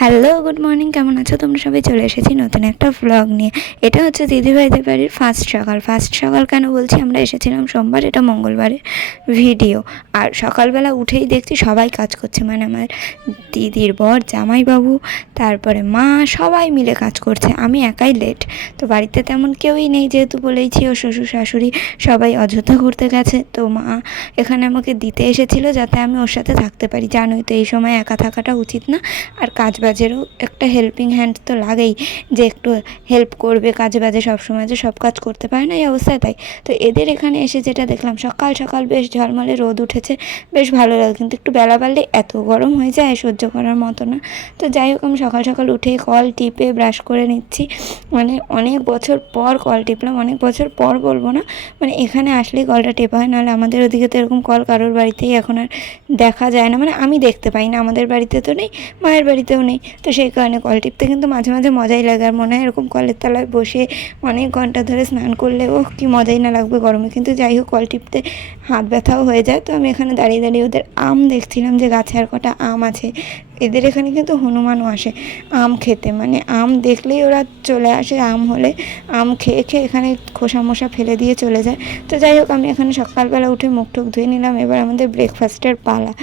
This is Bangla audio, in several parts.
Hello, good morning. কেমন আছো তোমরা সবাই? চলে এসেছি নতুন একটা ভ্লগ নিয়ে। এটা হচ্ছে দিদিভাইদের বাড়ির ফার্স্ট সকাল কেন বলছি, আমরা এসেছিলাম সোমবার, এটা মঙ্গলবারের ভিডিও। আর সকালবেলা উঠেই দেখছি সবাই কাজ করছে, মানে আমার দিদির বর, জামাইবাবু, তারপরে মা, সবাই মিলে কাজ করছে। আমি একাই লেট। তো বাড়িতে তেমন কেউই নেই, যেহেতু বলেইছি ও শ্বশুর শাশুড়ি সবাই অযোধ্যা ঘুরতে গেছে। তো মা এখানে আমাকে দিতে এসেছিলো যাতে আমি ওর সাথে থাকতে পারি। জানোই তো এই সময় একা থাকাটা উচিত না। আর কাজবাজেরও একটা হেল্পিং হ্যান্ড তো লাগেই, যে একটু হেল্প করবে কাজে বাজে। সবসময় যে সব কাজ করতে পারে না এই অবস্থায়। তাই তো এদের এখানে এসে যেটা দেখলাম, সকাল সকাল বেশ ঝলমলে রোদ উঠেছে, বেশ ভালো লাগে। কিন্তু একটু বেলা বাড়লে এত গরম হয়ে যায়, সহ্য করার মতো না। তো যাই হোক, আমি সকাল সকাল উঠে কল টিপে ব্রাশ করে নিচ্ছি। মানে অনেক বছর পর কল টিপলাম, অনেক বছর পর বলবো না, মানে এখানে আসলেই কলটা টেপা হয়। নাহলে আমাদের ওদিকে তো এরকম কল কারোর বাড়িতেই এখন আর দেখা যায় না, মানে আমি দেখতে পাই না। আমাদের বাড়িতে তো নেই, মায়ের বাড়িতেও নেই। তো সেই কারণে কল টিপতে কিন্তু মাঝে মাঝে মজাই লাগে। আর মনে হয় এরকম কলের তলায় বসে অনেক ঘন্টা ধরে স্নান করলে ও কি মজাই না লাগবে গরমে। কিন্তু যাই হোক, কল টিপতে হাত ব্যথাও হয়ে যায়। তো আমি এখানে দাঁড়িয়ে দাঁড়িয়ে ওদের আম দেখছিলাম, যে গাছে আর কটা আম আছে। এদের এখানে কিন্তু হনুমানও আসে আম খেতে, মানে আম দেখলেই ওরা চলে আসে। আম হলে আম খেয়ে খেয়ে এখানে খোসা মোসা ফেলে দিয়ে চলে যায়। তো যাই হোক, আমি এখানে সকালবেলা উঠে মুখ টুক ধুয়ে নিলাম। এবার আমাদের ব্রেকফাস্টের পালা।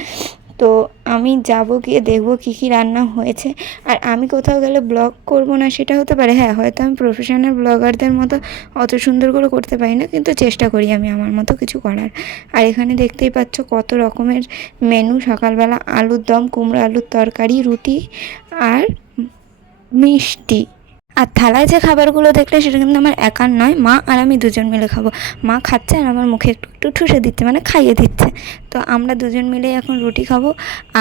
তো আমি যাব, গিয়ে দেখবো কী কী রান্না হয়েছে। আর আমি কোথাও গেলে ব্লগ করব না সেটা হতে পারে, হ্যাঁ, হয়তো আমি প্রফেশনাল ব্লগারদের মতো অত সুন্দর করে করতে পারি না, কিন্তু চেষ্টা করি আমি আমার মতো কিছু করার। আর এখানে দেখতেই পাচ্ছ কত রকমের মেনু। সকালবেলা আলুর দম, কুমড়ো আলুর তরকারি, রুটি আর মিষ্টি। আর থালায় যে খাবারগুলো দেখলে সেটা কিন্তু আমার একার নয়, মা আর আমি দুজন মিলে খাবো। মা খাচ্ছে আর আমার মুখে একটু একটু ঠুসে দিচ্ছে, মানে খাইয়ে দিচ্ছে। তো আমরা দুজন মিলে এখন রুটি খাবো।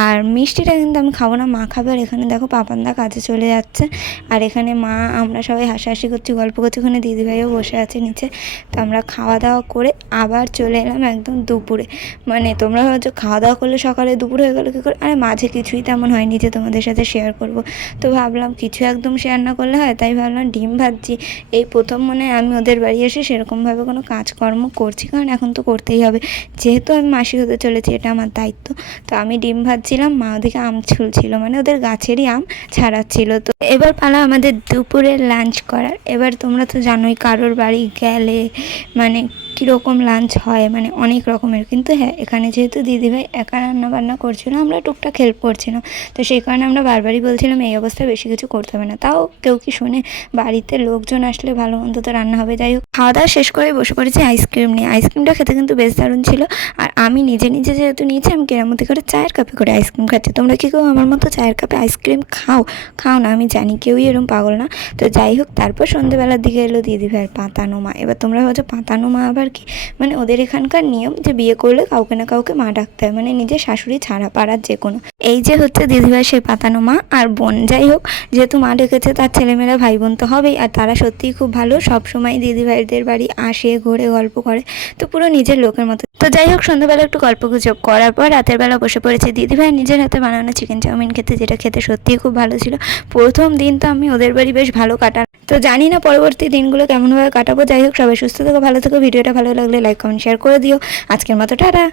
আর মিষ্টিটা কিন্তু আমি খাবো না, মা খাবে। আর এখানে দেখো পাপানদা কাজে চলে যাচ্ছে। আর এখানে মা, আমরা সবাই হাসাহাসি করছি, গল্প করছি। ওখানে দিদিভাইও বসে আছে নিচে। তো আমরা খাওয়া দাওয়া করে আবার চলে এলাম একদম দুপুরে। মানে তোমরা ভাবছো খাওয়া দাওয়া করলে সকালে দুপুর হয়ে গেলো কী করে? আরে মাঝে কিছুই তেমন হয়নি যে তোমাদের সাথে শেয়ার করব। তো ভাবলাম কিছু একদম শেয়ার না করলে হয়, তাই ভাবলাম ডিম ভাজছি। এই প্রথম মনে হয় আমি ওদের বাড়ি এসে সেরকমভাবে কোনো কাজকর্ম করছি, কারণ এখন তো করতেই হবে, যেহেতু আমি মাসি হতে চলেছি, এটা আমার দায়িত্ব। তো আমি ডিম ভাজছিলাম, মা ওদিকে আম ছুলছিল, মানে ওদের গাছেরই আম ছাড়াচ্ছিল। তো এবার পালা আমাদের দুপুরের লাঞ্চ করার। এবার তোমরা তো জানোই কারোর বাড়ি গেলে মানে কীরকম লাঞ্চ হয়, মানে অনেক রকমের। কিন্তু হ্যাঁ, এখানে যেহেতু দিদিভাই একা রান্না বান্না করছিল, আমরা টুকটাক হেল্প করছিলাম। তো সেই কারণে আমরা বারবারই বলছিলাম এই অবস্থায় বেশি কিছু করতে হবে না। তাও কেউ কি শোনে? বাড়িতে লোকজন আসলে ভালো মন্দ তো রান্না হবে। যাই হোক, খাওয়া দাওয়া শেষ করে বসে পড়েছি আইসক্রিম নিয়ে। আইসক্রিমটা খেতে কিন্তু বেশ দারুণ ছিল। আর আমি নিজে নিজে যেহেতু নিয়েছি, আমি কেরামতি করে চায়ের কাপে করে আইসক্রিম খাচ্ছি। তোমরা কি কেউ আমার মতো চায়ের কাপে আইসক্রিম খাও? খাও না, আমি জানি, কেউই এরকম পাগল না। তো যাই হোক, তারপর সন্ধ্যেবেলার দিকে এলো দিদিভাইয়ের পাতানো মা। এবার তোমরা ভাবছো পাতানো মা আবার কি? মানে ওদের এখানকার নিয়ম যে বিয়ে করলে কাউকে না কাউকে মা ডাকতে হয়, মানে নিজের শাশুড়ি ছাড়া পাড়ার যে কোনো। এই যে হচ্ছে দিদিভাই সেই পাতানো মা আর বোন। যাই হোক, যেহেতু মা ডেকেছে, তার ছেলেমেয়েরা ভাই বোন তো হবেই। আর তারা সত্যিই খুব ভালো, সবসময় দিদিভাইদের বাড়ি আসে, ঘোরে, গল্প করে। তো পুরো নিজের লোকের মতো। তো যাই হোক, সন্ধ্যাবেলা একটু গল্প গুজব করার পর রাতের বেলা বসে পড়েছে দিদিভাই নিজের হাতে বানানো চিকেন চাউমিন খেতে, যেটা খেতে সত্যিই খুব ভালো ছিল। প্রথম দিন তো আমি ওদের বাড়ি বেশ ভালো কাটার। তো জানি না পরবর্তী দিনগুলো কেমনভাবে কাটাবো। যাই হোক, সবাই সুস্থ থেকো, ভালো থেকো। ভিডিওটা ভালো লাগলে লাইক কমেন্ট শেয়ার করে দিও। আজকের মতো টাটা।